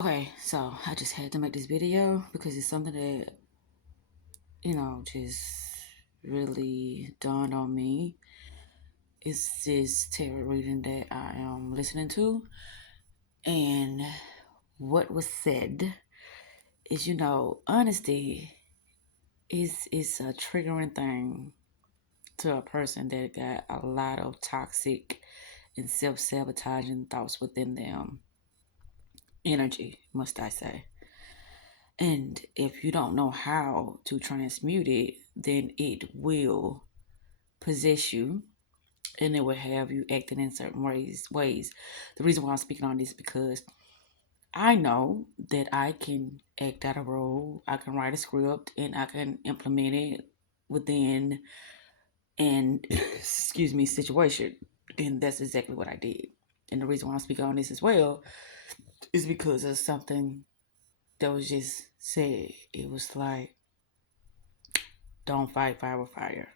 Okay, so I just had to make this video because it's something that, just really dawned on me. It's this tarot reading that I am listening to. And what was said is, honesty is a triggering thing to a person that got a lot of toxic and self-sabotaging thoughts within them. Energy, must I say. And if you don't know how to transmute it, then it will possess you and it will have you acting in certain ways. The reason why I'm speaking on this is because I know that I can act out a role, I can write a script, and I can implement it within an situation. And that's exactly what I did. And the reason why I'm speaking on this as well is because of something that was just said. It was like, don't fight fire with fire.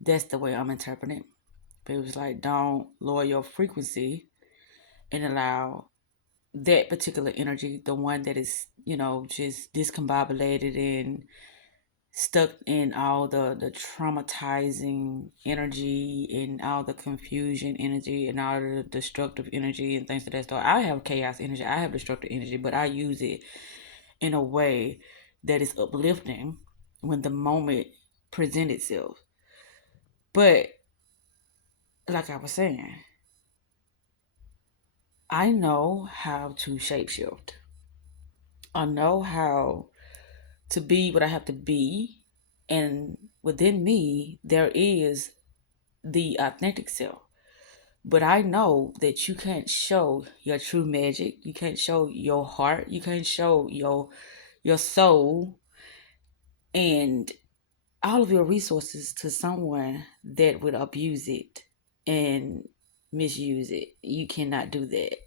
That's the way I'm interpreting it. But it was like, don't lower your frequency and allow that particular energy, the one that is, just discombobulated and stuck in all the traumatizing energy and all the confusion energy and all the destructive energy and things of that sort. I have chaos energy, I have destructive energy, but I use it in a way that is uplifting when the moment presents itself. But like I was saying, I know how to shapeshift. I know how to be what I have to be. And within me, there is the authentic self. But I know that you can't show your true magic. You can't show your heart. You can't show your soul and all of your resources to someone that would abuse it and misuse it. You cannot do that.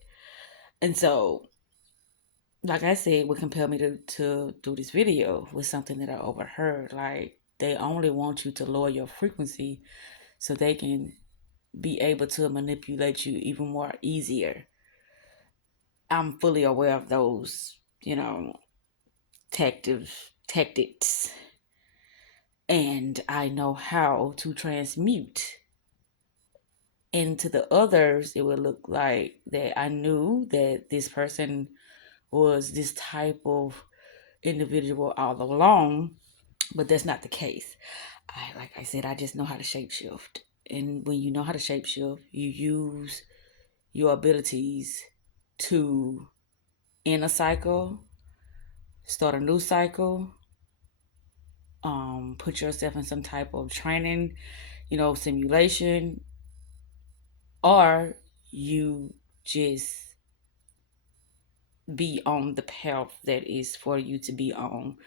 And so, like I said, what compelled me to do this video was something that I overheard. Like, they only want you to lower your frequency so they can be able to manipulate you even more easier. I'm fully aware of those, tactics. And I know how to transmute. And to the others, it would look like that I knew that this person was this type of individual all along, but that's not the case. Like I said, I just know how to shapeshift. And when you know how to shapeshift, you use your abilities to end a cycle, start a new cycle, put yourself in some type of training, simulation, or you just be on the path that is for you to be on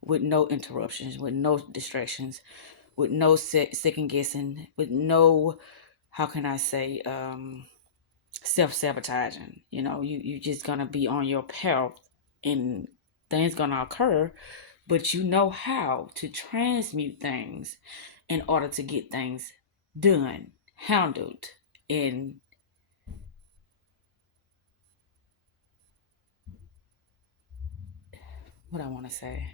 with no interruptions, with no distractions, with no second guessing, with no, how can I say, self-sabotaging. You just gonna be on your path and things gonna occur, but you know how to transmute things in order to get things done, handled, and what I want to say,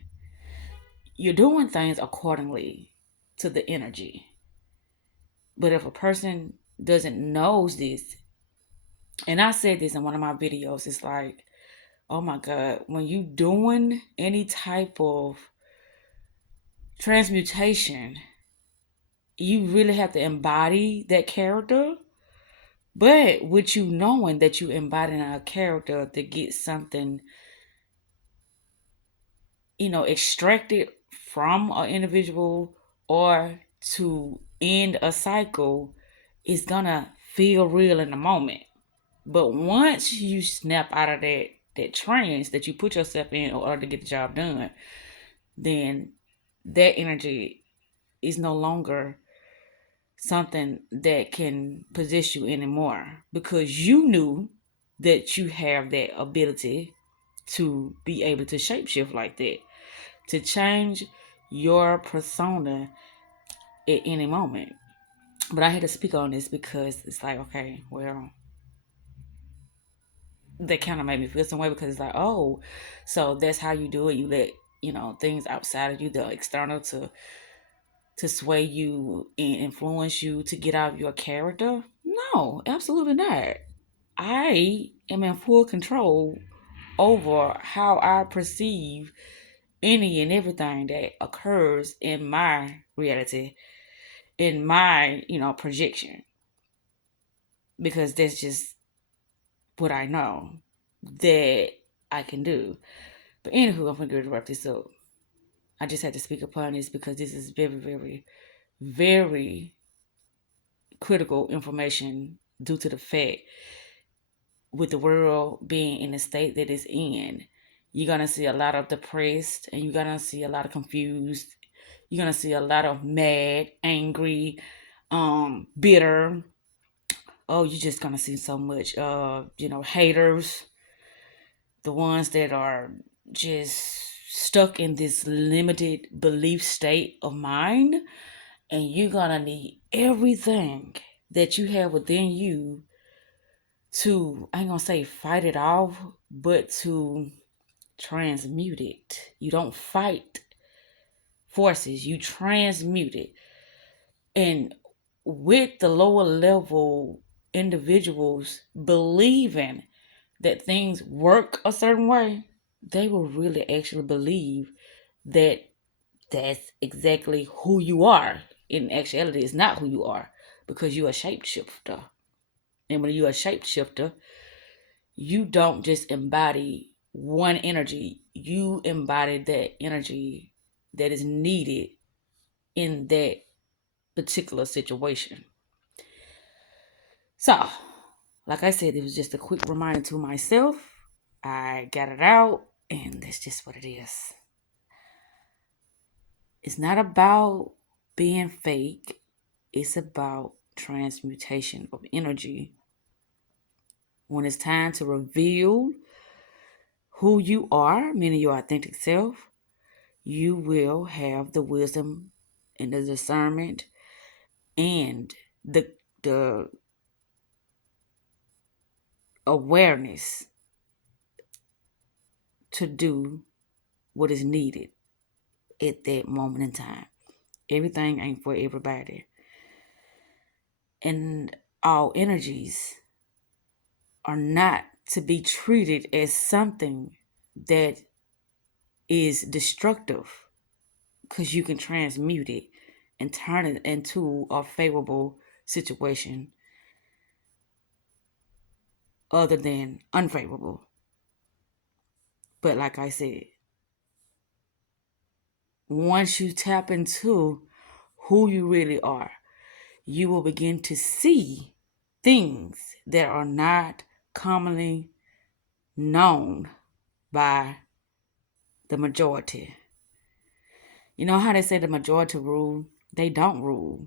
you're doing things accordingly to the energy. But if a person doesn't knows this, and I said this in one of my videos, it's like, oh my God, when you doing any type of transmutation, you really have to embody that character. But with you knowing that you embodying a character to get something, extracted from an individual or to end a cycle, is gonna feel real in the moment. But once you snap out of that trance that you put yourself in order to get the job done, then that energy is no longer something that can possess you anymore, because you knew that you have that ability to be able to shapeshift like that, to change your persona at any moment. But I had to speak on this because it's like, okay, well, that kind of made me feel some way, because it's like, oh, so that's how you do it. You let, things outside of you, the external, to sway you and influence you to get out of your character. No, absolutely not. I am in full control over how I perceive any and everything that occurs in my reality, in my, projection, because that's just what I know that I can do. But anywho, I'm going to wrap this up. I just had to speak upon this because this is very, very, very critical information, due to the fact, with the world being in the state that it's in, you're going to see a lot of depressed, and you're going to see a lot of confused. You're going to see a lot of mad, angry, bitter. Oh, you're just going to see so much, haters, the ones that are just stuck in this limited belief state of mind. And you're going to need everything that you have within you to, I ain't going to say fight it off, but to transmute it. You don't fight forces, you transmute it. And with the lower level individuals believing that things work a certain way, they will really actually believe that that's exactly who you are. In actuality, it's not who you are, because you're a shapeshifter. And when you're a shapeshifter, you don't just embody one energy, you embody that energy that is needed in that particular situation. So, like I said, it was just a quick reminder to myself. I got it out, and that's just what it is. It's not about being fake, it's about transmutation of energy. When it's time to reveal who you are, meaning your authentic self, you will have the wisdom and the discernment and the awareness to do what is needed at that moment in time. Everything ain't for everybody. And all energies are not to be treated as something that is destructive, because you can transmute it and turn it into a favorable situation other than unfavorable. But like I said, once you tap into who you really are, you will begin to see things that are not commonly known by the majority. You know how they say the majority rule? They don't rule.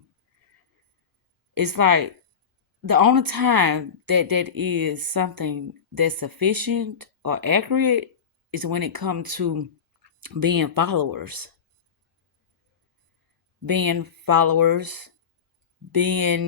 It's like the only time that is something that's sufficient or accurate is when it comes to being followers. Being followers, being